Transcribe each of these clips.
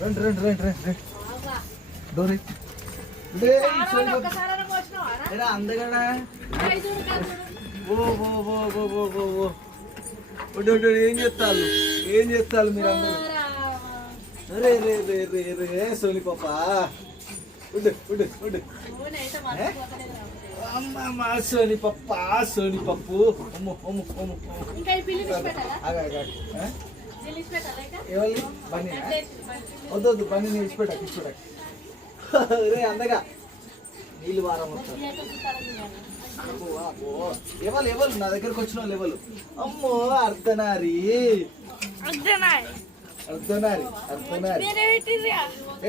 రండి రండి రండి రండి డోరీ అందగడా ఏం చేస్తారు మీరు అందరూ రే రే రే రే రే సోని పాప అమ్మ సోని పప్ప సోని పప్పు ఎవరి బన్నీ వద్దు బన్నీ ఇచ్చిపెట్టా రే అందగా నీళ్ళు వారం వస్తారు ఎవరు నా దగ్గరకు వచ్చిన వాళ్ళు ఎవరు అమ్మో అర్ధనారి ఏ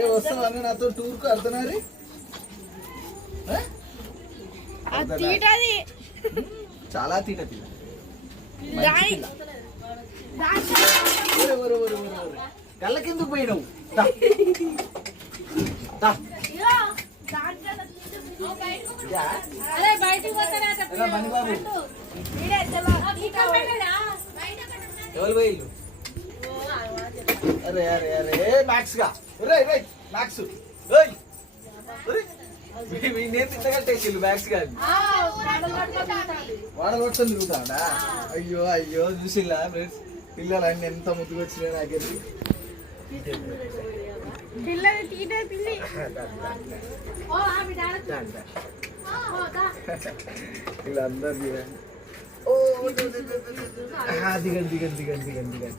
వస్తావా నాతో టూర్ కు అర్ధనారి చాలా తీట కళ్ళకెందుకు పోయినావు ఎవరు పోయిల్లు అరే అరే అరే మ్యాక్స్ గా మ్యాక్స్ నేను తిట్టగట్టేసిల్లు మ్యాక్స్ గారి వాడలు పట్టుకొని తిరుగుతాడా అయ్యో అయ్యో చూసిల్లా ఫ్రెండ్స్ పిల్లలు అన్ని ఎంత ముద్దుగా వచ్చినాయి నాకెళ్ళి వీళ్ళందరూ దిగండి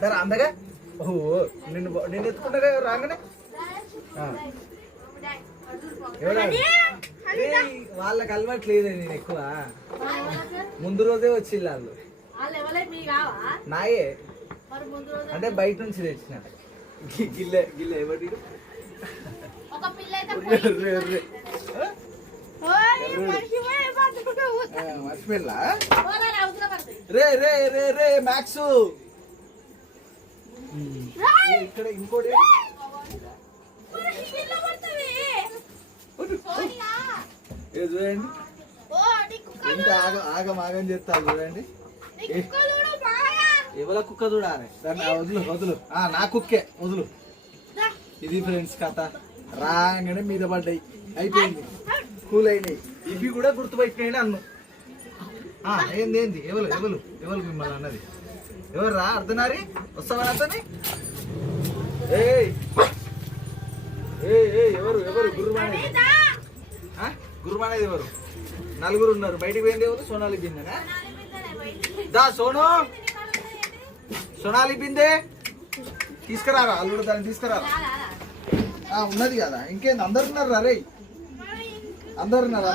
దాని అందగా ఓహో నిన్ను ఎత్తుకుంటా రాగానే వాళ్ళకి అలవాటు లేదు నేను ఎక్కువ ముందు రోజే వచ్చిళ్ళు వాళ్ళు నాయే అంటే బయట నుంచి తెచ్చిన గిల్లే ఎవరి మర్చిపోయిలా రే మ్యాక్స్ ఇక్కడ ఇంకోటి చూడండి ఎంత ఆగం చేస్తారు చూడండి ఎవల కుక్క చూడాలి దాన్ని వదులు నా కుక్కే వదులు ఇది ఫ్రెండ్స్ కథ రాగానే మీద పడ్డాయి అయిపోయింది కూల్ అయినాయి ఇవి కూడా గుర్తుపెట్టినాయి అన్ను ఏంది ఎవరు మిమ్మల్ని అన్నది ఎవరు రా అర్ధనారి వస్తావా అతని ఎవరు గురుమానేది ఎవరు నలుగురు ఉన్నారు బయటికి పోయింది ఎవరు సోనాలి బిందెనా దా సోనాలి బిందె తీసుకురారా అల్లుడు దాన్ని తీసుకురారా ఉన్నది కదా ఇంకేంది అందరున్నారు రే అందరున్నారు